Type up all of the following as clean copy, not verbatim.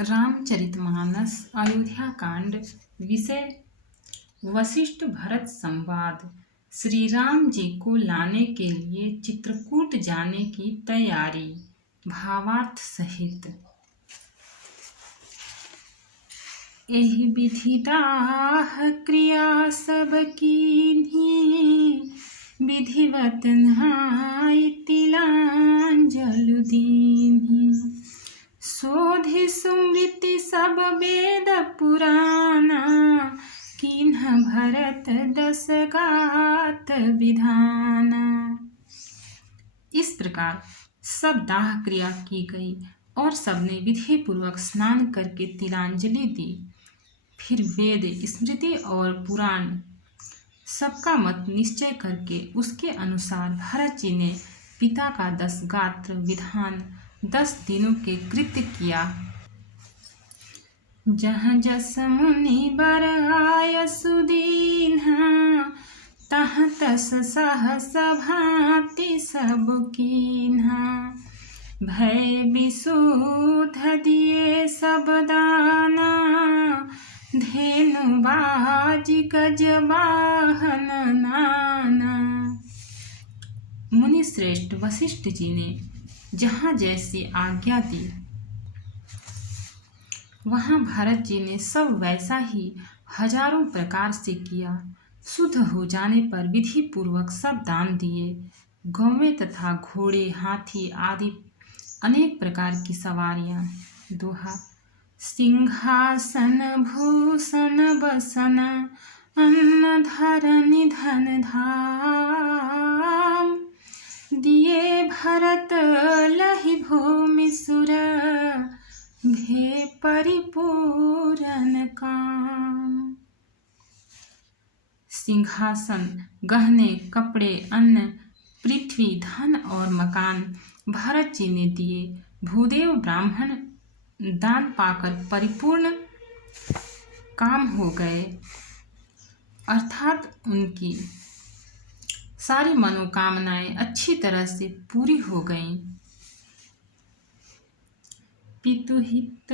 रामचरितमानस अयोध्या कांड। विषय वशिष्ठ भरत संवाद। श्री राम जी को लाने के लिए चित्रकूट जाने की तैयारी। भावार्थ सहित। एहि विधि दाह क्रिया सब कीन्ही, विधिवत नहाय तिलांजलि दीन्ही। शोधि सुमृति सब वेद पुराना, कीन्ह भरत दस गात विधाना। इस प्रकार सब दाह क्रिया की गई और सबने विधि पूर्वक स्नान करके तिलांजलि दी। फिर वेद, स्मृति और पुराण सबका मत निश्चय करके उसके अनुसार भरत जी ने पिता का 10 गात्र विधान 10 दिनों के कृत्य किया। जहाँ जस मुनि बर आय सुदीन्हा, तहाँ तस सहस भांति सब कीन्हा। भय विशुद्ध दिए सब दाना, धेनु बाज गज वाहन नाना। मुनि श्रेष्ठ वशिष्ठ जी ने जहाँ जैसी आज्ञा दी, वहाँ भरत जी ने सब वैसा ही हजारों प्रकार से किया। शुद्ध हो जाने पर विधि पूर्वक सब दान दिए। गौवें तथा घोड़े, हाथी आदि अनेक प्रकार की सवारियां। दोहा। सिंहासन भूषण बसन, अन्न धरनि धन धाम। दिए भरत लहि भूमि सुर, भे परिपूरन काम। सिंहासन, गहने, कपड़े, अन्न, पृथ्वी, धन और मकान भरत जी ने दिए। भूदेव ब्राह्मण दान पाकर परिपूर्ण काम हो गए, अर्थात उनकी सारी मनोकामनाएं अच्छी तरह से पूरी हो गईं। पितुहित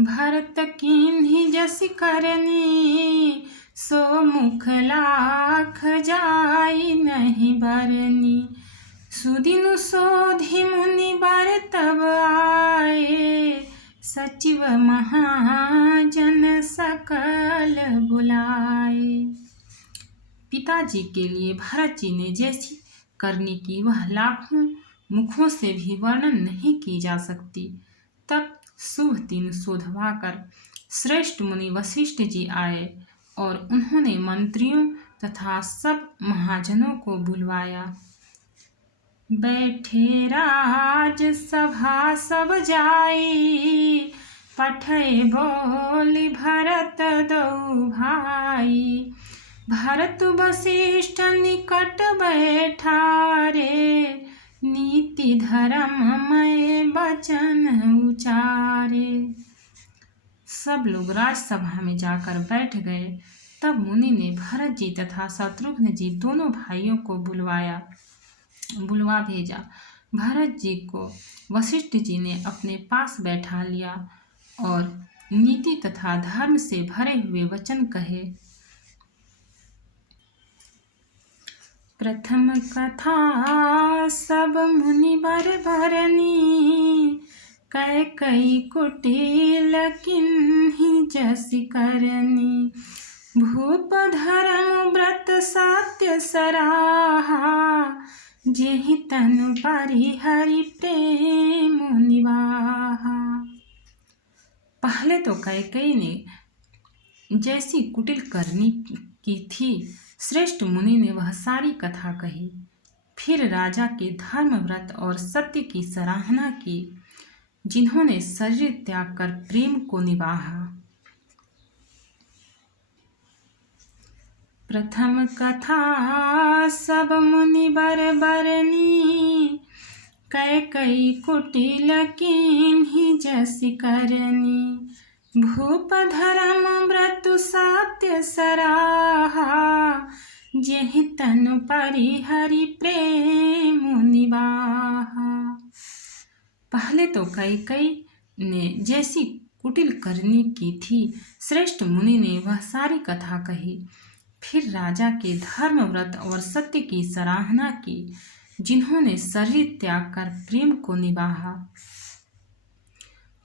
भरत कीन्ही जस करनी, सो मुख लाख जाई नहीं बरनी। सुदिनु सोधि मुनि बर तब आए, सचिव महाजन सकल बुलाए। पिताजी के लिए भरत जी ने जैसी करनी की वह लाखों मुखों से भी वर्णन नहीं की जा सकती। तब शुभ दिन शोधवाकर श्रेष्ठ मुनि वशिष्ठ जी आए और उन्होंने मंत्रियों तथा सब महाजनों को बुलवाया। बैठे राज सभा सब जाई, पठय बोली भरत दो भाई। भरत वशिष्ठ निकट बैठारे, नीति धर्ममय वचन उचारे। सब लोग राजसभा में जाकर बैठ गए। तब मुनि ने भरत जी तथा शत्रुघ्न जी दोनों भाइयों को बुलवा भेजा। भरत जी को वशिष्ठ जी ने अपने पास बैठा लिया और नीति तथा धर्म से भरे हुए वचन कहे। प्रथम कथा सब मुनि बर भरनी, कैकई कुटिल किन्ही जस करनी। भूप धर्म व्रत सत्य सराहा, जेहि तनु परिहरि प्रेम निवाहा। पहले तो कैकई ने जैसी कुटिल करनी की थी, श्रेष्ठ मुनि ने वह सारी कथा कही। फिर राजा के धर्म व्रत और सत्य की सराहना की, जिन्होंने शरीर त्याग कर प्रेम को निभाया। प्रथम कथा सब मुनि बर बरनी, कैकई कुटिल किन्ही जस करनी। भूप धर्म व्रत सत्य सराहा, जेहि तनु परिहरि प्रेम निवाहा। पहले तो कैकेयी ने जैसी कुटिल करनी की थी, श्रेष्ठ मुनि ने वह सारी कथा कही। फिर राजा के धर्म, व्रत और सत्य की सराहना की, जिन्होंने शरीर त्याग कर प्रेम को निभाया।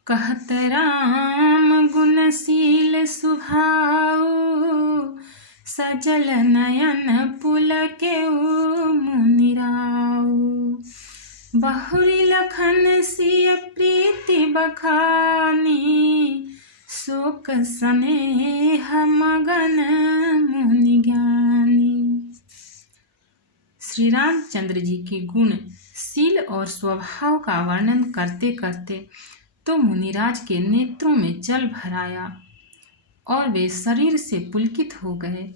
कहत राम गुणशील स्वभाव, सजल नयन पुलकेउ मुनिराउ। बहुरी लखन सिय प्रीति बखानी, शोक स्नेह मगन मुनि ज्ञानी। श्री रामचंद्र जी के गुण, शील और स्वभाव का वर्णन करते करते तो मुनिराज के नेत्रों में जल भर आया और वे शरीर से पुलकित हो गए।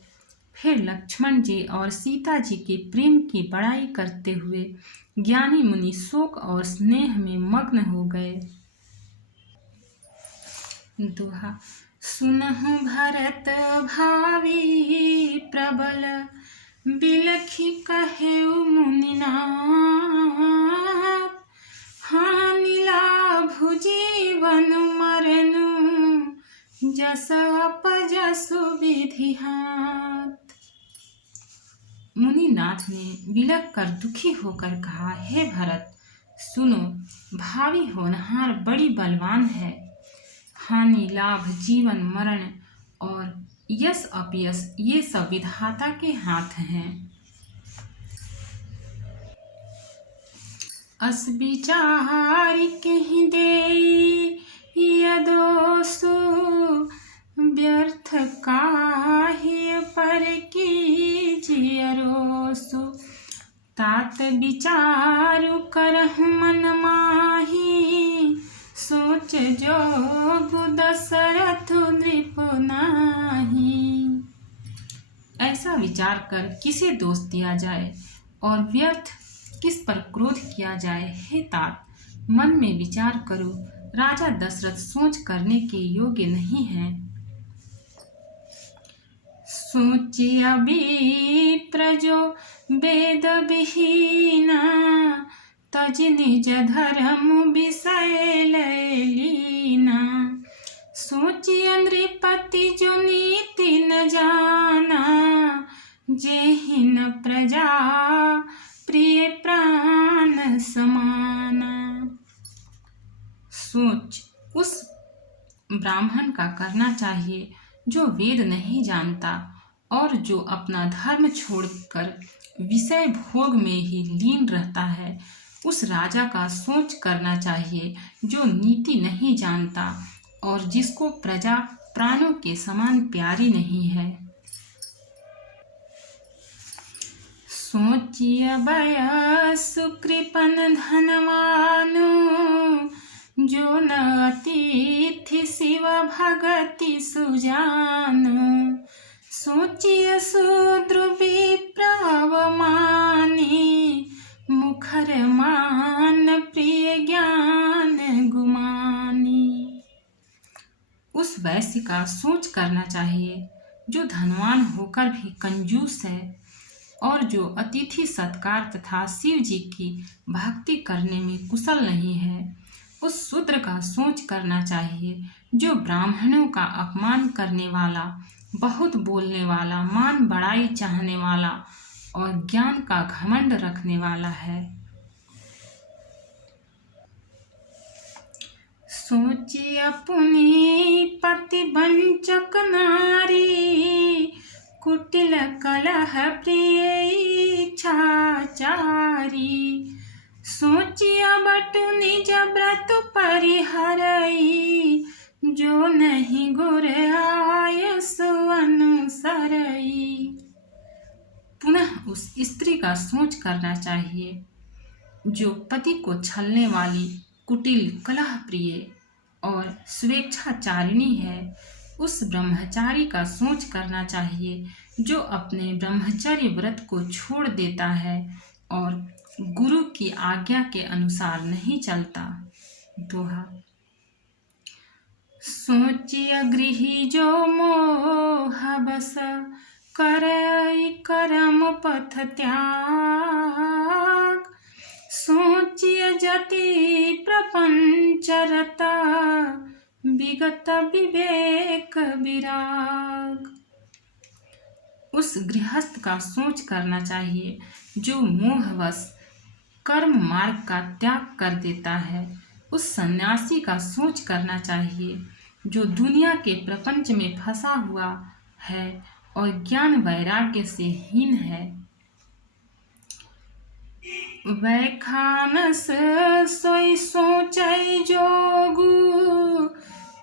फिर लक्ष्मण जी और सीता जी के प्रेम की बड़ाई करते हुए ज्ञानी मुनि शोक और स्नेह में मग्न हो गए। दोहा। सुनहु भरत भावी प्रबल, बिलखि कहेउ मुनिनाथ। हानि लाभु जीवन मरनु, जस अपजसु विधि हाथ। मुनिनाथ ने विलख कर दुखी होकर कहा, हे भरत सुनो, भावी होनहार बड़ी बलवान है। हानि लाभ जीवन मरण और यश अपयश ये सब विधाता के हाथ हैं। अस विचार कहि देई यदोसु, व्यर्थ काहे पर कीजिए रोसु। तात विचारु करहु मन माही, सोच जोग दशरथ नृप नाही। ऐसा विचार कर किसे दोष दिया जाए और व्यर्थ किस पर क्रोध किया जाए। हे तात, मन में विचार करो, राजा दशरथ सोच करने के योग्य नहीं है। सोचिया विप्र जो वेद विहीना, तज निज धर्म विषय लीना। सोचिया नृपति जो नीति न जाना, जेहिन प्रजा प्रिय प्राण समाना। सोच उस ब्राह्मण का करना चाहिए जो वेद नहीं जानता और जो अपना धर्म छोड़कर विषय भोग में ही लीन रहता है। उस राजा का सोच करना चाहिए जो नीति नहीं जानता और जिसको प्रजा प्राणों के समान प्यारी नहीं है। सोचिय बयस कृपन धनवानु, जो न अतिथि शिव भगति सुजानु। सोचिय शूद्र विप्र अवमानी, मुखर मान प्रिय ज्ञान गुमानी। उस वैश्य का सोच करना चाहिए जो धनवान होकर भी कंजूस है और जो अतिथि सत्कार तथा शिव जी की भक्ति करने में कुशल नहीं है। उस शूद्र का सोच करना चाहिए जो ब्राह्मणों का अपमान करने वाला, बहुत बोलने वाला, मान बड़ाई चाहने वाला और ज्ञान का घमंड रखने वाला है। सोची अपनी पति वंचक नारी, कुटिल कलह प्रिय इच्छाचारी। सोचिया बटु निज व्रत परिहरई, जो नहीं गुर आय सो अनुसरई। पुनः उस स्त्री का सोच करना चाहिए जो पति को छलने वाली, कुटिल, कलह प्रिय और स्वेच्छाचारिणी है। उस ब्रह्मचारी का सोच करना चाहिए जो अपने ब्रह्मचर्य व्रत को छोड़ देता है और गुरु की आज्ञा के अनुसार नहीं चलता। दोहा। सोचिय गृही जो मोह बस, करई करम पथ त्याग। सोचिय जति प्रपंच रता, विगत विवेक विराग। उस गृहस्थ का सोच करना चाहिए जो मोहवश कर्म मार्ग का त्याग कर देता है। उस सन्यासी का सोच करना चाहिए जो दुनिया के प्रपंच में फंसा हुआ है और ज्ञान वैराग्य से हीन है। वैखानस सोई सोचै जोगु,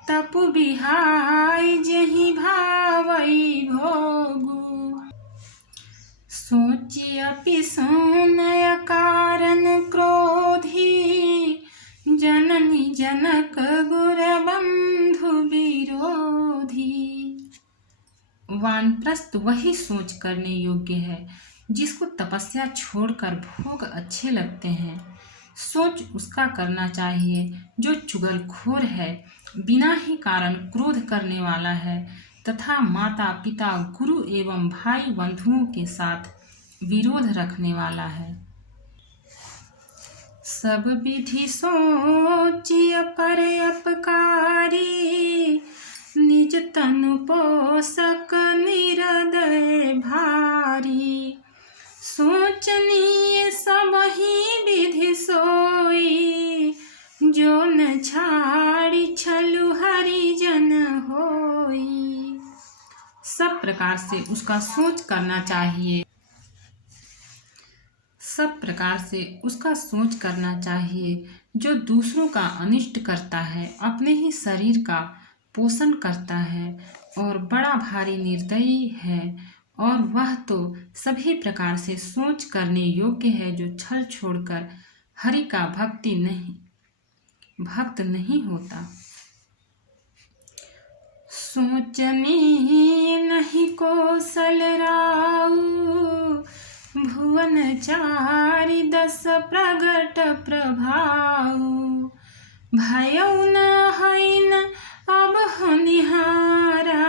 तपु बिहाई जेहि भावई भोगु। सोची अपि सोनय कारण क्रोधी, जननी जनक गुर बंधु विरोधी। वानप्रस्थ वही सोच करने योग्य है जिसको तपस्या छोड़कर भोग अच्छे लगते हैं। सोच उसका करना चाहिए जो चुगलखोर है, बिना ही कारण क्रोध करने वाला है तथा माता पिता गुरु एवं भाई बंधुओं के साथ विरोध रखने वाला है। सब विधि सोचिय पर अपकारी, निज तनु पोषक निरदय भारी। सोचनीय सब ही विधि सोई, जो न छाड़ी छलु हरिजन होई। सब प्रकार से उसका सोच करना चाहिए, सब प्रकार से उसका सोच करना चाहिए जो दूसरों का अनिष्ट करता है, अपने ही शरीर का पोषण करता है और बड़ा भारी निर्दयी है। और वह तो सभी प्रकार से सोच करने योग्य है जो छल छोड़कर हरि का भक्त नहीं होता। सोचनी नहीं कौशल राउ, भुवन चारि दस प्रगट प्रभाउ। भयउ न होइन अब होनिहारा,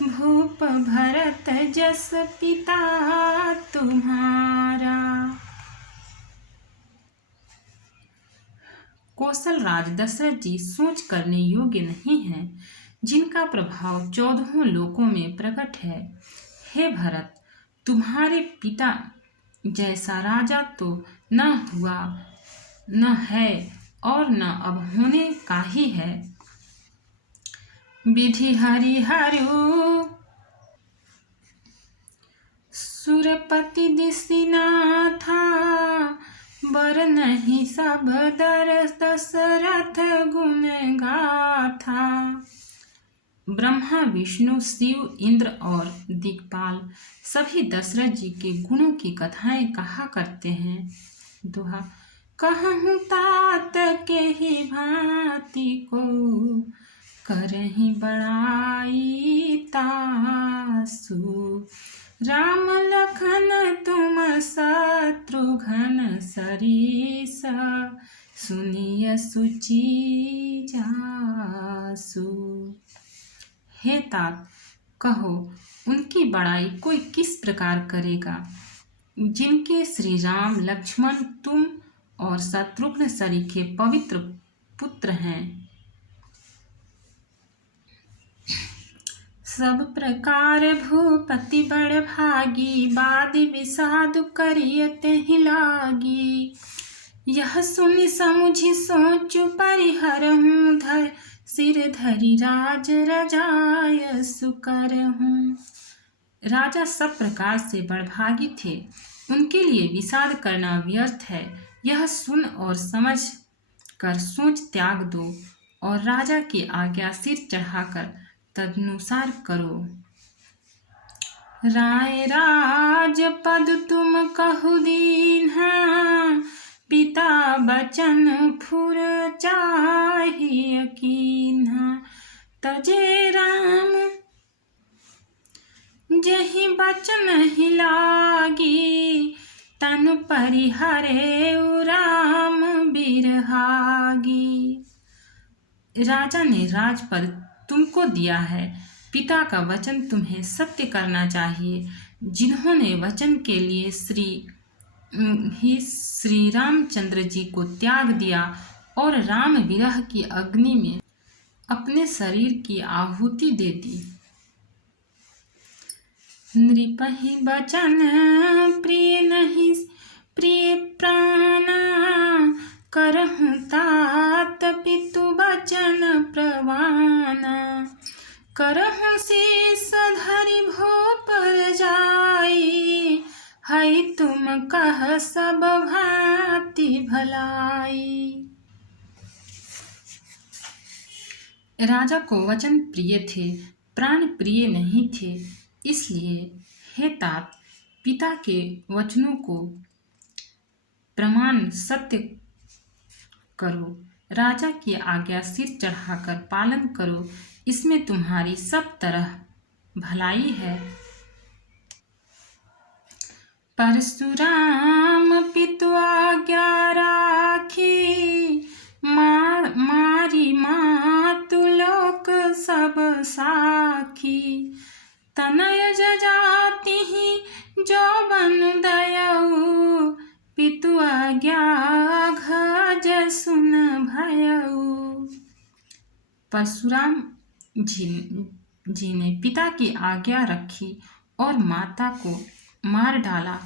भूप भरत जस पिता तुम्हारा। कौशल राज दशरथ जी सोच करने योग्य नहीं है, जिनका प्रभाव 14 लोकों में प्रकट है। हे भरत, तुम्हारे पिता जैसा राजा तो न हुआ, न है और न अब होने का ही है। विधि हरिहरु सुरपति दिसिनाथा, बर नहीं सब दरस दशरथ गुण गाथा। ब्रह्मा विष्णु शिव इंद्र और दिक्पाल सभी दशरथ जी के गुणों की कथाएं कहा करते हैं। दोहा। कहूँ तात के ही भांति को, करहि बड़ाई तासु। राम लखन तुम शत्रुघ्न सरीस, सुनिय सुचि जासु। हे तात, कहो उनकी बड़ाई कोई किस प्रकार करेगा, जिनके श्री राम लक्ष्मण तुम और शत्रुघ्न सरीखे पवित्र पुत्र हैं। सब प्रकार भूपति बड़ भागी, बादि विषाद करियते ही लागी। यह सुनि समुझि सोचु परिहरहूँ, धर सिर धरि राज रजाय सुकरहूँ। राजा सब प्रकार से बड़भागी थे, उनके लिए विषाद करना व्यर्थ है। यह सुन और समझ कर सोच त्याग दो और राजा की आज्ञा सिर चढ़ाकर तदनुसार करो। राय राज पद तुम कहु दीन्हा, पिता बचन फुर चाहिए कीन्हा। तजे राम जेहि बचन ही लागी, तनु परिहरे राम बिरहागी। राजा ने राजपद तुमको दिया है, पिता का वचन तुम्हें सत्य करना चाहिए। जिन्होंने वचन के लिए श्री ही श्री रामचंद्र जी को त्याग दिया और राम विरह की अग्नि में अपने शरीर की आहुति दे दी। नृपहि बचन प्रिय नहीं प्रिय प्राणा, करहु तात पितु बचन प्रवाना। करहु शीस धरि भो पर जाई, हई तुम कह सब भांति भलाई। राजा को वचन प्रिय थे, प्राण प्रिय नहीं थे, इसलिए हे तात, पिता के वचनों को प्रमाण सत्य करो, राजा की आज्ञा सिर चढ़ाकर पालन करो, इसमें तुम्हारी सब तरह भलाई है। परशुराम पितु आज्ञा राखी, मारी मातु लोक सब साखी। तनय जजाति जो बन दयऊ, पितु आज्ञा घज सुन भयऊ। परशुराम जी ने पिता की आज्ञा रखी और माता को मार डाला।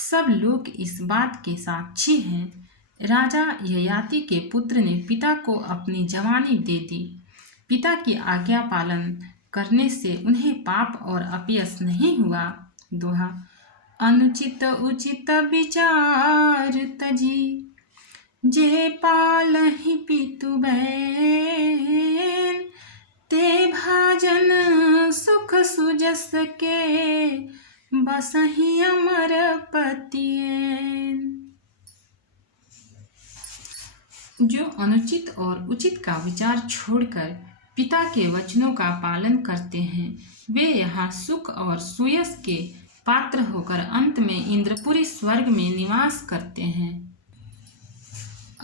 सब लोग इस बात के साक्षी हैं। राजा ययाति के पुत्र ने पिता को अपनी जवानी दे दी। पिता की आज्ञा पालन करने से उन्हें पाप और अपयश नहीं हुआ। दोहा। अनुचित उचित विचार तजी, जे पालहि पितु बैन। ते भाजन सुख सुजस के, बसहि अमर पतियैन। जो अनुचित और उचित का विचार छोड़कर पिता के वचनों का पालन करते हैं, वे यहाँ सुख और सुयश के पात्र होकर अंत में इंद्रपुरी स्वर्ग में निवास करते हैं।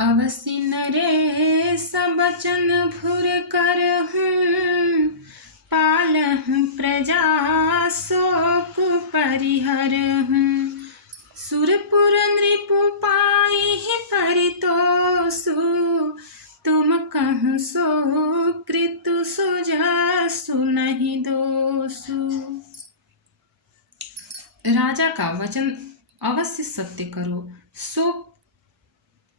अवसि नरेश बचन भुर करहूँ, पालहूँ प्रजा शोक परिहरहूँ। सुरपुर नृपु पाई परितोषु, तुम कहूँ सो कृतु सुजसु नहीं दोषु। राजा का वचन अवश्य सत्य करो, शोक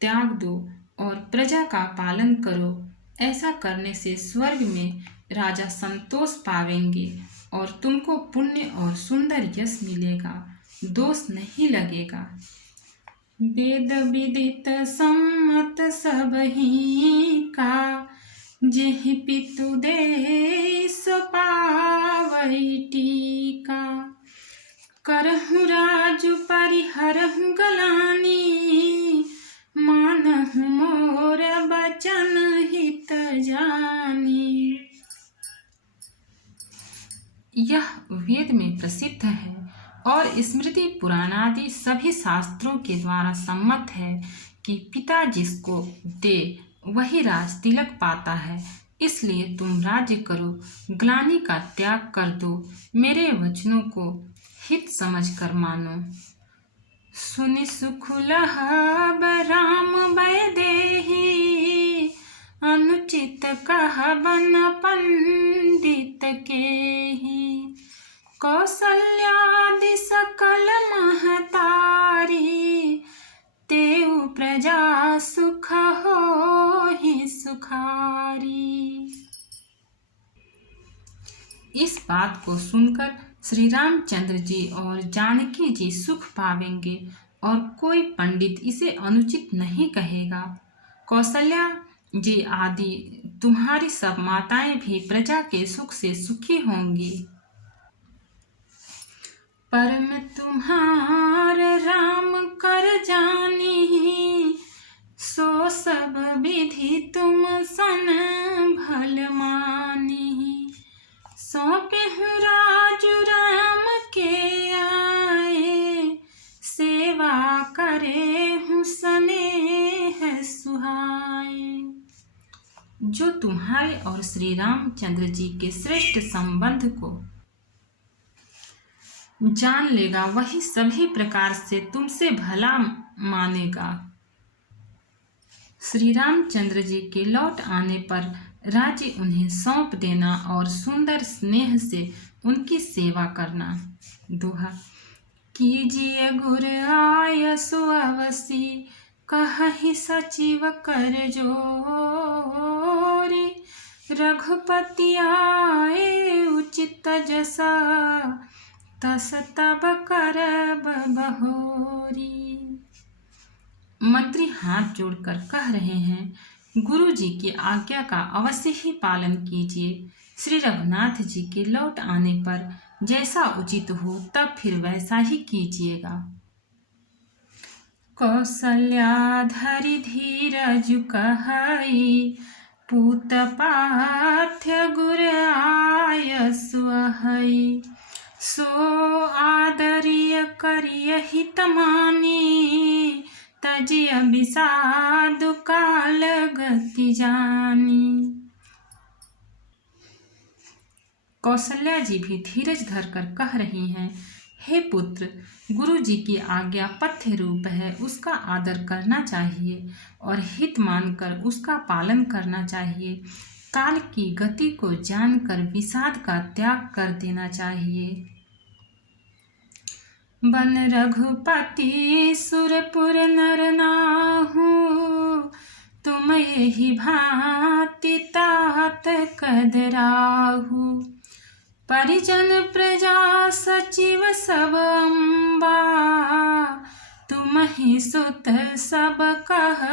त्याग दो और प्रजा का पालन करो। ऐसा करने से स्वर्ग में राजा संतोष पावेंगे और तुमको पुण्य और सुंदर यश मिलेगा, दोष नहीं लगेगा। वेद विदित सम्मत सब ही का, जेह पितु दे सो पावई टीका। करहु राजु परिहरहु गलानी, मानहु मोर बचन हित जानी। यह वेद में प्रसिद्ध है और स्मृति पुराण आदि सभी शास्त्रों के द्वारा सम्मत है कि पिता जिसको दे वही राज तिलक पाता है। इसलिए तुम राज्य करो, ग्लानि का त्याग कर दो, मेरे वचनों को हित समझकर मानो। सुनि सुख लहब राम वैदेही, अनुचित कहबन पंडित केहि। कौसल्यादि सकल महतारी, तेउ प्रजा सुख होहि सुखारी। इस बात को सुनकर श्री रामचंद्र जी और जानकी जी सुख पावेंगे और कोई पंडित इसे अनुचित नहीं कहेगा। कौशल्या जी आदि तुम्हारी सब माताएं भी प्रजा के सुख से सुखी होंगी। परम तुम्हार राम कर जानी, सो सब विधि तुम सन भल मानी। सौंपहु राजु राम के आए, सेवा करे हूँ स्नेह सुहाए। जो तुम्हारे और श्री रामचंद्र जी के श्रेष्ठ संबंध को जान लेगा वही सभी प्रकार से तुमसे भला मानेगा। श्री रामचंद्र जी के लौट आने पर राज्य उन्हें सौंप देना और सुंदर स्नेह से उनकी सेवा करना। दोहा। कीजिए गुर आय सुअवसी, कहहि सचिव कर जोरी। रघुपति आए उचित जसा, तस तब करब बहोरी। मंत्री हाथ जोड़कर कह रहे हैं, गुरु जी की आज्ञा का अवश्य ही पालन कीजिए। श्री रघुनाथ जी के लौट आने पर जैसा उचित हो तब फिर वैसा ही कीजिएगा। कौसल्या धरि धीरज कहई, पूत पाथ्य गुर आय सुअहई। सो आदर्य करियहि तमानी, तजिय विषाद काल गति जानी। कौशल्या जी भी धीरज धरकर कह रही हैं, हे पुत्र, गुरु जी की आज्ञा पथ्य रूप है, उसका आदर करना चाहिए और हित मानकर उसका पालन करना चाहिए। काल की गति को जानकर विषाद का त्याग कर देना चाहिए। बन रघुपति सुरपुर नर नाहु, तुम यही भांति तात कदराहु। परिजन प्रजा सचिव सब अम्बा, तुम ही सुत सब कह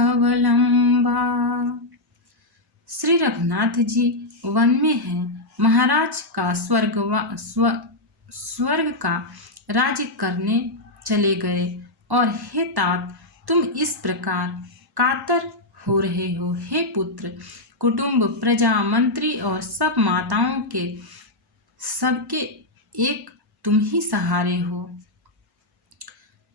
अवलंबा। श्री रघुनाथ जी वन में हैं, महाराज का स्वर्ग का राज्य करने चले गए और हे तात, तुम इस प्रकार कातर हो रहे हो। हे पुत्र, कुटुंब, प्रजा, मंत्री और सब माताओं के सबके एक तुम ही सहारे हो।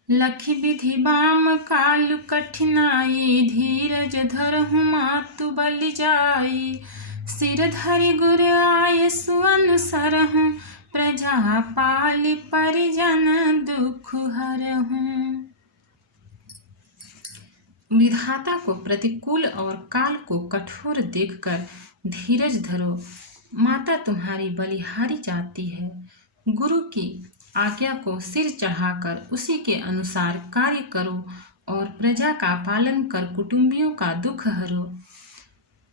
लखि विधि बाम काल कठिनाई, धीरज धरहु मातु बलि जाई। सिर धरि गुर आय सुअनुसरहु, प्रजा पालि परिजन दुख हरहु। विधाता को प्रतिकूल और काल को कठोर देखकर धीरज धरो, माता तुम्हारी बलिहारी जाती है। गुरु की आज्ञा को सिर चढ़ाकर उसी के अनुसार कार्य करो और प्रजा का पालन कर कुटुंबियों का दुख हरो।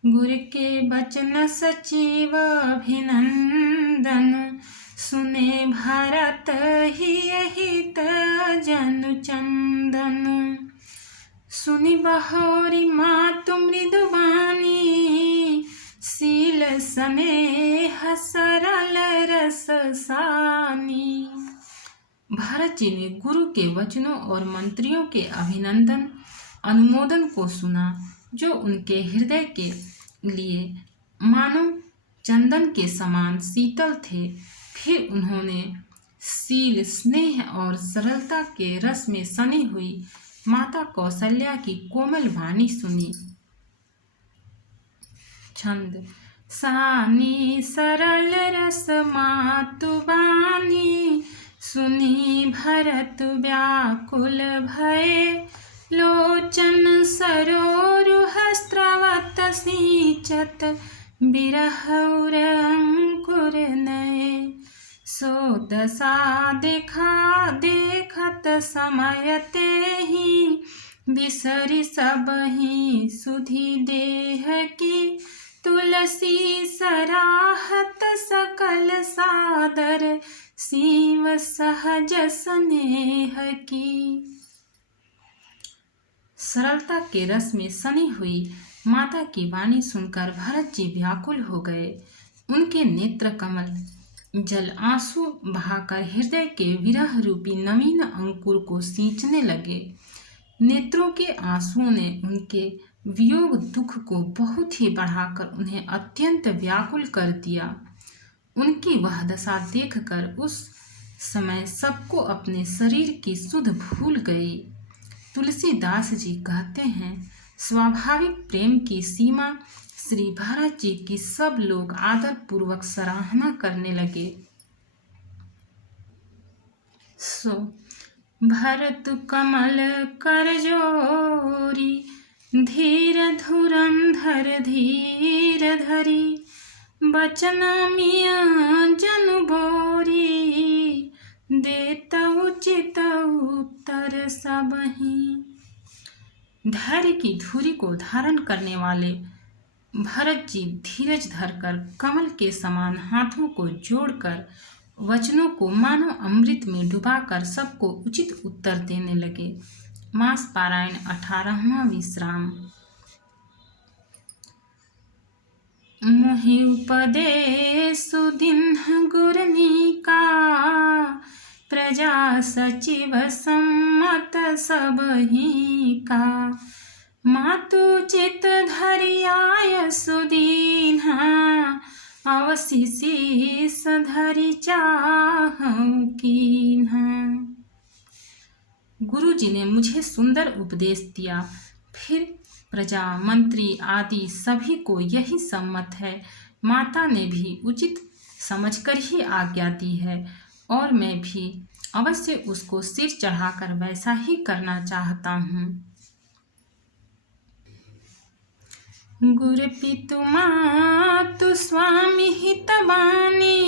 गुरु के बचन सचिव अभिनंदन, सुने भरत हित जनु चंदन। सुनि बहोरी मातु मृदुबानी, शील स्नेह सरल रस सानी। भरत जी ने गुरु के वचनों और मंत्रियों के अभिनंदन अनुमोदन को सुना, जो उनके हृदय के लिए मानो चंदन के समान शीतल थे। फिर उन्होंने शील, स्नेह और सरलता के रस में सनी हुई माता कौशल्या की कोमल वाणी सुनी। छंद। सानी सरल रस मातु बानी, सुनी भरत व्याकुल भय। लोचन सरोरुह स्रवत सिंचत, बिरह उर अंकुर नय। सो दशा देखत समय तेहि, बिसरि सबहि सुधि देह की। तुलसी सराहत सकल सादर, सीव सहज स्नेह की। सरलता के रस में सनी हुई माता की वाणी सुनकर भरत जी व्याकुल हो गए। उनके नेत्र कमल जल आंसू बहाकर हृदय के विरह रूपी नवीन अंकुर को सींचने लगे। नेत्रों के आंसुओं ने उनके वियोग दुख को बहुत ही बढ़ाकर उन्हें अत्यंत व्याकुल कर दिया। उनकी वह दशा देखकर उस समय सबको अपने शरीर की सुध भूल गई। तुलसीदास जी कहते हैं, स्वाभाविक प्रेम की सीमा श्री भरत जी की सब लोग आदर पूर्वक सराहना करने लगे। सो भरत कमल कर जोरी, धीर धुरंधर धीर धरी, बचन मिया जन बोरी, देत उचित उत्तर सबहि। धैर्य की धुरी को धारण करने वाले भरत जी धीरज धरकर कमल के समान हाथों को जोड़कर वचनों को मानो अमृत में डुबाकर सबको उचित उत्तर देने लगे। मास पारायण 18वां विश्राम। मोहि उपदेशु दीन्ह गुरनीका, प्रजा सचिव सम्मत सबहि का, मातु चित धरियाय सुदीन्हा, अवशिषीष धरि चाहूं कीन्हा। गुरु जी ने मुझे सुंदर उपदेश दिया। फिर प्रजा मंत्री आदि सभी को यही सम्मत है। माता ने भी उचित समझकर ही आज्ञा दी है और मैं भी अवश्य उसको सिर चढ़ाकर वैसा ही करना चाहता हूँ। गुर पितु मातु स्वामी हितबानी,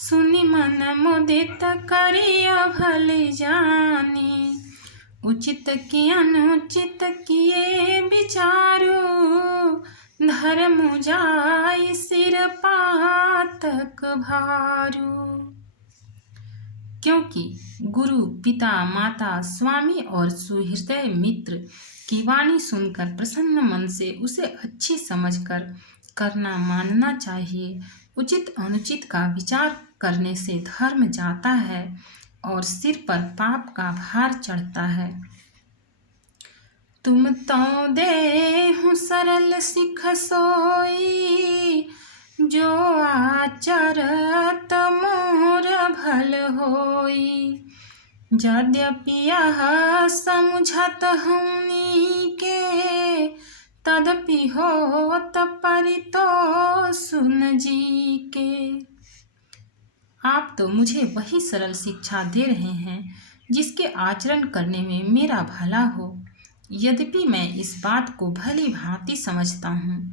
सुनि मन मुदित करिय भले जानी, उचित कि अनुचित किए विचारो, धर्म जाय सिर पातक भारू। क्योंकि गुरु पिता माता स्वामी और सुहृदय मित्र की वाणी सुनकर प्रसन्न मन से उसे अच्छी समझकर करना मानना चाहिए। उचित अनुचित का विचार करने से धर्म जाता है और सिर पर पाप का भार चढ़ता है। तुम तो देहु सरल सिख सोई, जो आचरत मोर भल होई, यद्यपि यह समझत हमनी के, तदपि होत परितो सुन जी के। आप तो मुझे वही सरल शिक्षा दे रहे हैं जिसके आचरण करने में मेरा भला हो। यद्यपि मैं इस बात को भली भांति समझता हूँ,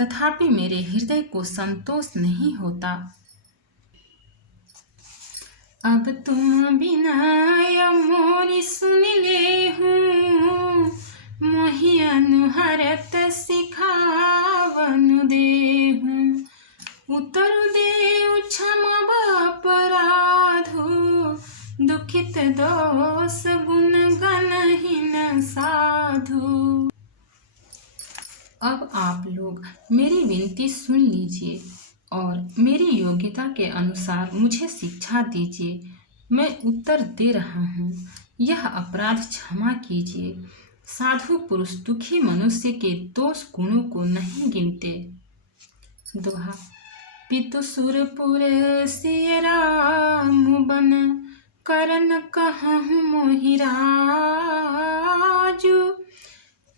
तथापि मेरे हृदय को संतोष नहीं होता। अब तुम बिनय मोरी सुन लेहूं, मोहि अनुहरत सिखावन देहूं, उतरु देउ क्षम अपराधु, दुखित दोष गुण गणहीन साधु। अब आप लोग मेरी विनती सुन लीजिए और मेरी योग्यता के अनुसार मुझे शिक्षा दीजिए। मैं उत्तर दे रहा हूँ। यह अपराध क्षमा कीजिए। साधु पुरुष दुखी मनुष्य के दोष गुणों को नहीं गिनते। दोहा। पितु सुरपुर सिय राम बन, करन कहूँ मोहि राजू,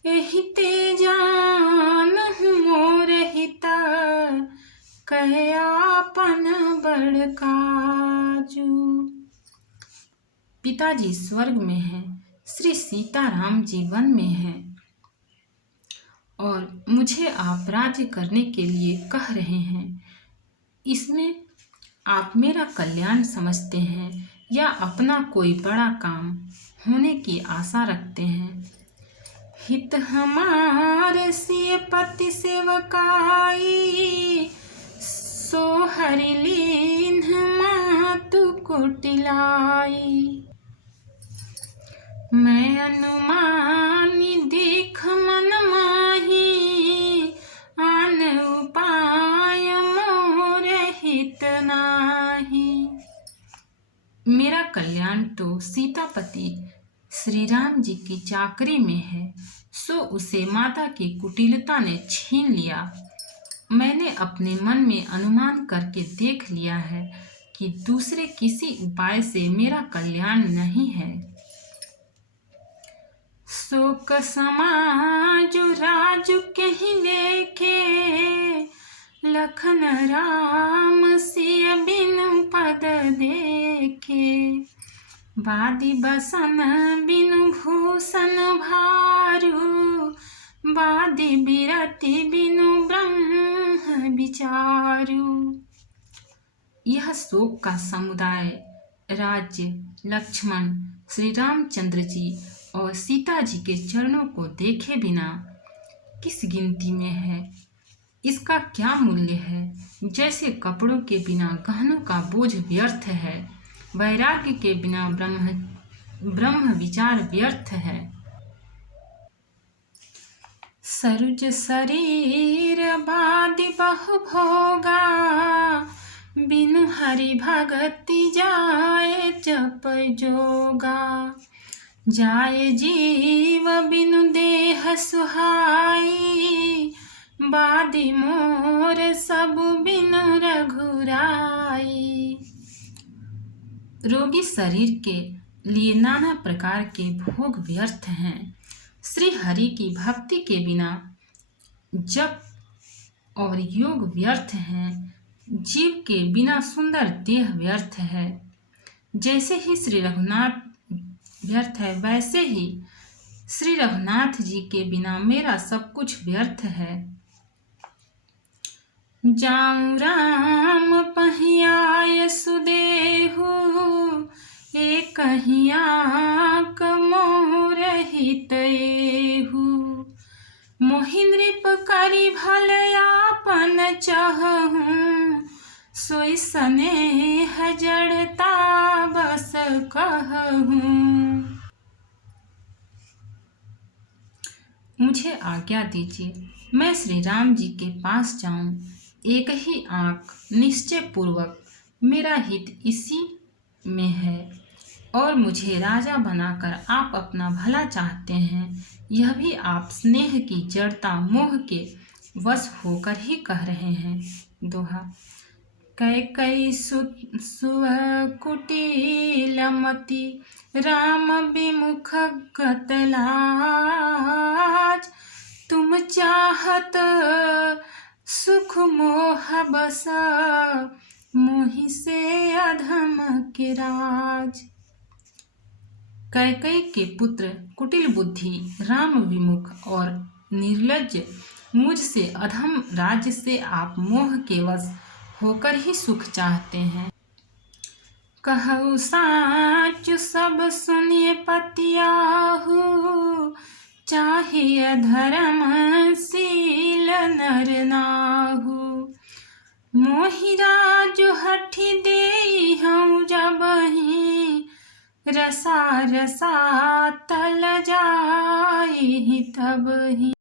एहि ते जानहु मोर हिता, कहे आपन बड़ काजू। पिताजी स्वर्ग में हैं, श्री सीताराम जी वन में हैं और मुझे आप राज्य करने के लिए कह रहे हैं। इसमें आप मेरा कल्याण समझते हैं या अपना कोई बड़ा काम होने की आशा रखते हैं। हित हमार सिय पति सेवकाई, सो हरि लीन्ह मातु कुटिलाई। मैं अनुमानी देख मन माही, आन उपाय मोर हित नाही। मेरा कल्याण तो सीतापति श्री राम जी की चाकरी में है, सो उसे माता की कुटिलता ने छीन लिया। मैंने अपने मन में अनुमान करके देख लिया है कि दूसरे किसी उपाय से मेरा कल्याण नहीं है। शोक समाजु राजु कहि लेखे, लखन राम सिय बिनु पद देखे। बादी बसन बिनु भूषण भारू, बादी बिरति बिनु ब्रह्म विचारू। यह शोक का समुदाय राज्य लक्ष्मण, श्री रामचंद्र जी और सीता जी के चरणों को देखे बिना किस गिनती में है? इसका क्या मूल्य है? जैसे कपड़ों के बिना गहनों का बोझ व्यर्थ है, वैराग्य के बिना ब्रह्म विचार व्यर्थ है। सरुज शरीर बादि बहु भोगा, बिनु हरि भगति जाए जप जोगा। जाए जीव बिनु देह सुहाई, बादी मोर सब बिनु रघुराई। रोगी शरीर के लिए नाना प्रकार के भोग व्यर्थ हैं। श्री हरि की भक्ति के बिना जप और योग व्यर्थ हैं। जीव के बिना सुंदर देह व्यर्थ है। जैसे ही श्री रघुनाथ व्यर्थ है, वैसे ही श्री रघुनाथ जी के बिना मेरा सब कुछ व्यर्थ है। जाऊं राम पहियाय सुदेहु, एक हियाक मोर हितैहु। मोहि नृप करि भल आपन चहऊँ, सोई स्नेह जड़ता बस कहूँ। मुझे आज्ञा दीजिए, मैं श्री राम जी के पास जाऊं। एक ही आंख निश्चय पूर्वक मेरा हित इसी में है, और मुझे राजा बनाकर आप अपना भला चाहते हैं। यह भी आप स्नेह की जड़ता मोह के वश होकर ही कह रहे हैं। दोहा। कैकई सुव कुटिलमति, राम विमुख गत लाज। तुम चाहत सुख मोह बस, मोहि से अधम के राज। कैकई के पुत्र कुटिल बुद्धि, राम विमुख और निर्लज्ज मुझसे अधम राज्य से आप मोह के वश होकर ही सुख चाहते हैं। कहु साचु सब सुनिए पतियाहु, चाहिए धर्मशील नर नाहु। मोहि राजु हठि देहऊँ जबहि, रसा रसा तल जाई तबहि।